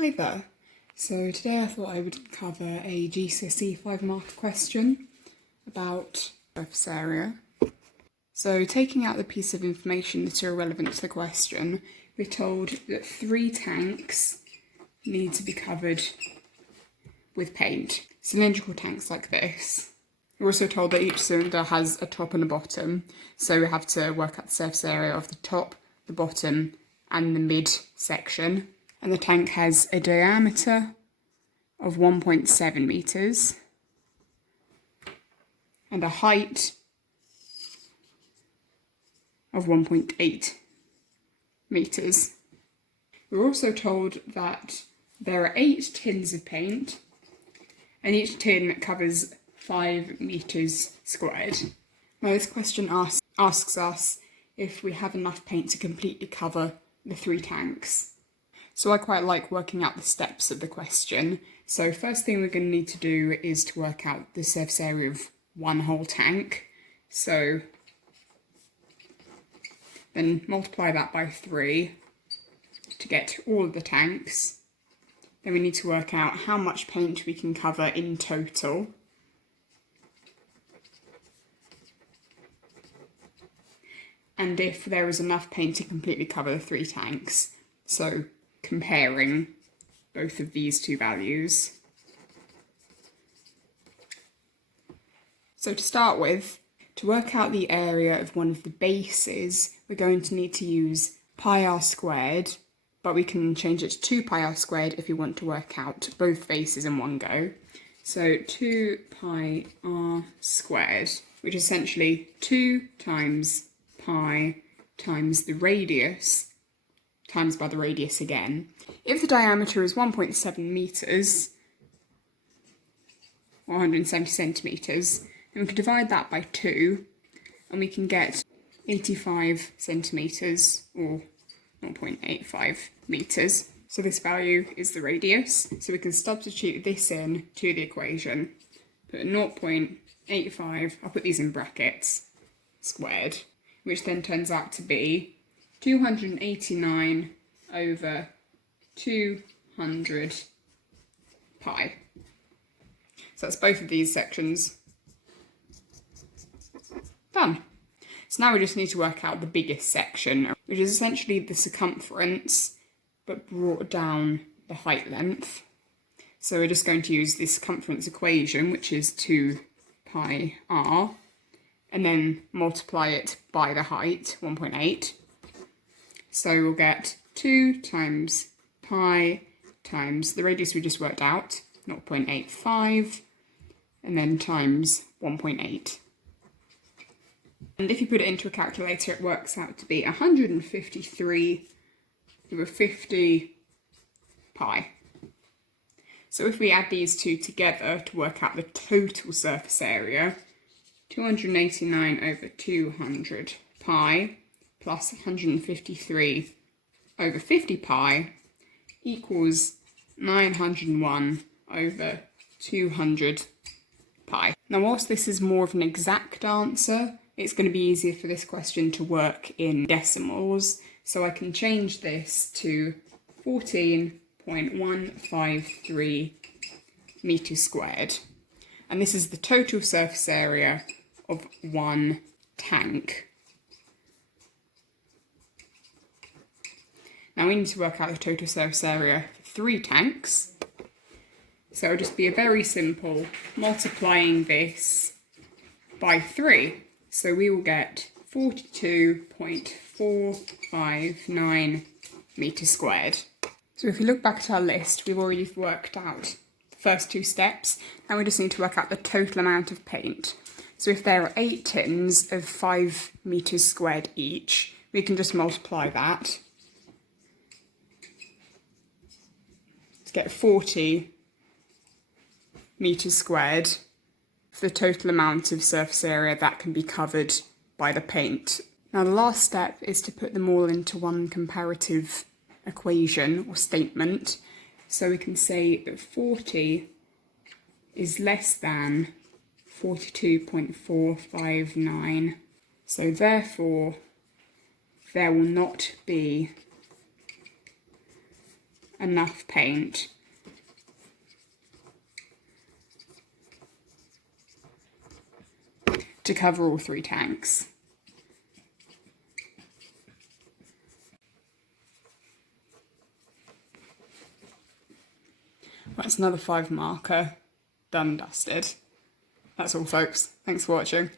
Hi there. So today I thought I would cover a GCSE 5-mark question about surface area. So taking out the piece of information that are relevant to the question, we're told that 3 tanks need to be covered with paint. Cylindrical tanks like this. We're also told that each cylinder has a top and a bottom, so we have to work out the surface area of the top, the bottom and the mid section. And the tank has a diameter of 1.7 metres and a height of 1.8 metres. We're also told that there are 8 tins of paint and each tin covers 5 metres squared. Now this question asks us if we have enough paint to completely cover the 3 tanks. So I quite like working out the steps of the question. So first thing we're going to need to do is to work out the surface area of one whole tank. So then multiply that by 3 to get all of the tanks. Then we need to work out how much paint we can cover in total. And if there is enough paint to completely cover the 3 tanks. So comparing both of these two values. So to start with, to work out the area of one of the bases, we're going to need to use pi r squared, but we can change it to 2 pi r squared if we want to work out both bases in one go. So 2 pi r squared, which is essentially 2 times pi times the radius times by the radius again. If the diameter is 1.7 metres, 170 centimetres, then we can divide that by 2 and we can get 85 centimetres or 0.85 metres. So this value is the radius, so we can substitute this in to the equation. Put 0.85, I'll put these in brackets, squared, which then turns out to be 289 over 200 pi. So that's both of these sections done. So now we just need to work out the biggest section, which is essentially the circumference, but brought down the height length. So we're just going to use the circumference equation, which is 2 pi r, and then multiply it by the height, 1.8. So we'll get 2 times pi times the radius we just worked out, 0.85, and then times 1.8. And if you put it into a calculator, it works out to be 153 over 50 pi. So if we add these two together to work out the total surface area, 289 over 200 pi plus 153 over 50 pi equals 901 over 200 pi. Now whilst this is more of an exact answer, it's going to be easier for this question to work in decimals, so I can change this to 14.153 metres squared. And this is the total surface area of one tank. Now we need to work out the total surface area for 3 tanks. So it'll just be a very simple multiplying this by 3. So we will get 42.459 metres squared. So if you look back at our list, we've already worked out the first 2 steps. Now we just need to work out the total amount of paint. So if there are 8 tins of 5 metres squared each, we can just multiply that to get 40 metres squared for the total amount of surface area that can be covered by the paint. Now the last step is to put them all into one comparative equation or statement. So we can say that 40 is less than 42.459. So therefore, there will not be enough paint to cover all 3 tanks. That's another 5 marker, done, dusted. That's all, folks. Thanks for watching.